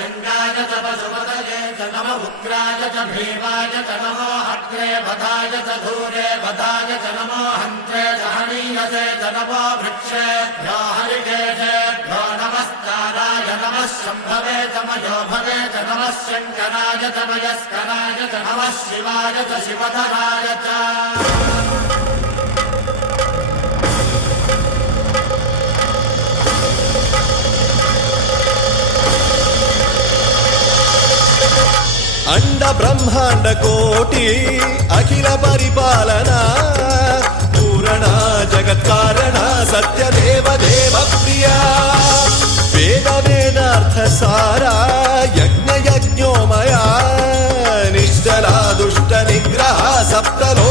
शङ्गाय च पशुपतये च नम उग्राय च भीमाय च नमो अग्रे वधाय च धूरे वधाय च नमो हन्त्रे च हनीयसे च नमो वृक्षेभ्यो हरिकेशेभ्यो नमस्काराय नमः शम्भवे च मयोभवे च नमः शङ्कराय च मयस्कराय च नमः शिवाय च शिवधराय च अंड ब्रह्मांड कोटि अखिल परिपालना पूरणा जगत्कारणा सत्यदेव देव प्रिया वेद वेदार्थ सारा यज्ञ यज्ञोमया निश्चला दुष्ट निग्रह सप्तलो